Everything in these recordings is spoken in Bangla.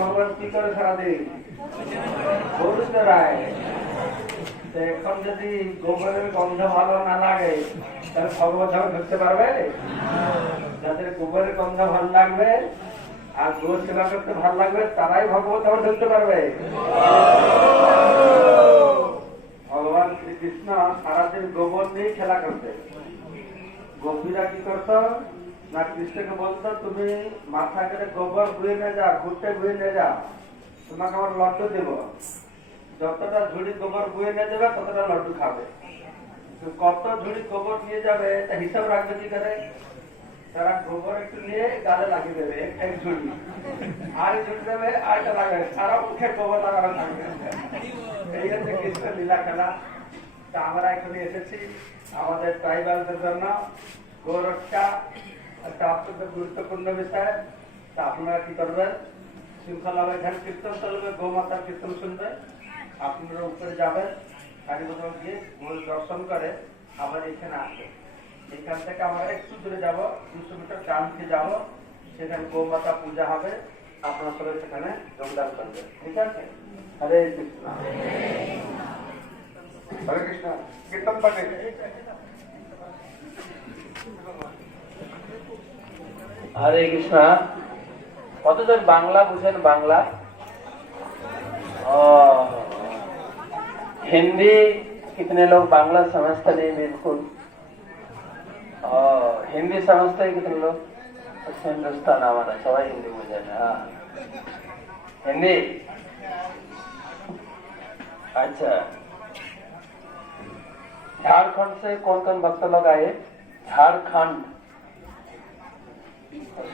ভগবান কি করে সারাদিন গরু চড়ায়। এখন যদি গোবরের গন্ধ ভালো না লাগে তাহলে ভগবত ধামে ঢুকতে পারবে? যাদের গোবরের গন্ধ ভালো লাগবে আর গো সেবা করতে ভালো লাগবে তারাই ভগবত ধামে ঢুকতে পারবে। ভগবান শ্রীকৃষ্ণ সারাদিন গোবর নিয়ে খেলা করতে। গোপীরা কি করতো না কৃষ্ণকে বলতো তুমি মাথা করে গোবর বুয়ে নিয়ে যাও, ঘুরতে বুয়ে নিয়ে যাও, তোমাকে আমার লড্ডু দেব। যতটা ঝুড়ি গোবর বুয়ে নিয়ে যাবে ততটা লড্ডু খাবে। কত ঝুড়ি গোবর নিয়ে যাবে তা হিসাব রাখবে কি করে? তারা গোবর একটু নিয়ে গালে লাগিয়ে দেবে এক ঝুড়ি, আর ঝুড়ি দেবে আরেকটা লাগাবে, সারা মুখে গোবর লাগানো থাকবে। এই হচ্ছে কৃষ্ণ লীলা খেলা। তা আমরা এখানে এসেছি আমাদের ট্রাইবালদের জন্য গৌরক্ষা একটা অত্যন্ত গুরুত্বপূর্ণ বিষয়। তা আপনারা কি করবেন, শৃঙ্খলাভাবে এখানে কীর্তন চলবে, গোমাতার কীর্তন শুনবে, আপনারা উপরে যাবেন, কালীপূজা গিয়ে গোল দর্শন করে আবার এখানে আসবেন। এখান থেকে আমরা একটু দূরে যাবো, 200 মিটার ডানকে যাবো, সেখানে গোমাতা পূজা হবে, আপনারা সবাই সেখানে যোগদান করবেন। ঠিক আছে? হরে কৃষ্ণ। হরে কৃষ্ণ। কীর্তন পাঠে हरे कृष्णा। कतজন বাংলা বুঝেন? বাংলা हिंदी कितने लोग बांग्ला समझते नहीं? बिल्कुल। हिंदी समझते हैं कितने लोग? अच्छा, हिंदुस्तान हमारा सवाई हिंदी बुझे। हाँ, हिंदी। अच्छा, झारखंड से कौन कौन भक्त लोग आए? झारखंड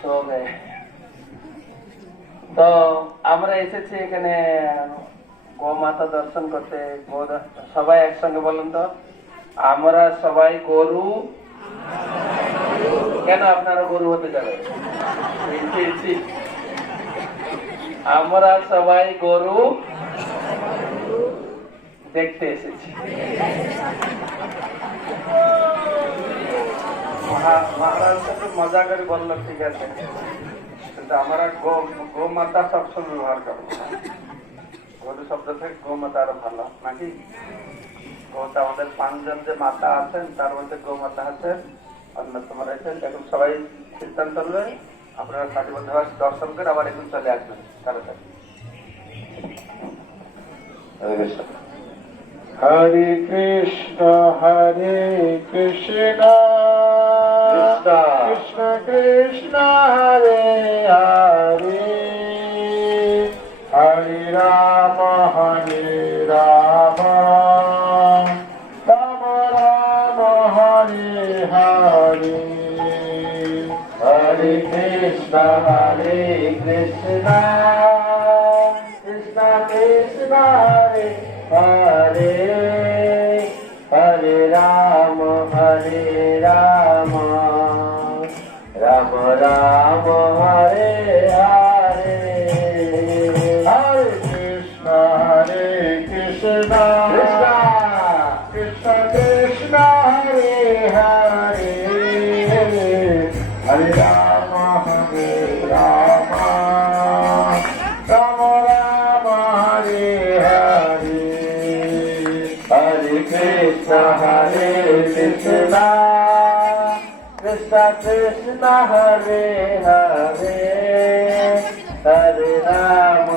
सो गए। तो আমরা এসেছি এখানে গোমাতা দর্শন করতে। সবাই একসঙ্গে বলেন তো, আমরা সবাই গরু। কেন আপনারা গরু হতে যাবে? আমরা সবাই গরু দেখতে এসেছি। মহারাজ সাথে মজা করে বললো ঠিক আছে, কিন্তু আমরা গোমাতা সবসময় ব্যবহার করবো। গরু শব্দ থেকে গোমাতা আরো ভালো নাকি? গোমাতা আমাদের 5 জন যে মাতা আছেন তার মধ্যে গোমাতা আছেন, অন্যতম রয়েছেন। এখন সবাই কীর্তন করবে, আপনারা সারিবদ্ধভাবে দর্শন করে আবার এখন চলে আসবেন তাড়াতাড়ি। हरे कृष्ण कृष्ण कृष्ण हरे हरे, हरे राम राम राम हरे हरे। हरे कृष्ण कृष्ण कृष्ण हरे हरे, हरे राम राम राम हरे हरे। हरे कृष्ण कृष्ण कृष्ण कृष्ण हरे हरे, हरे राम राम राम हरे हरे। हरे कृष्ण कृष्ण कृष्ण हरे हरे, हरे राम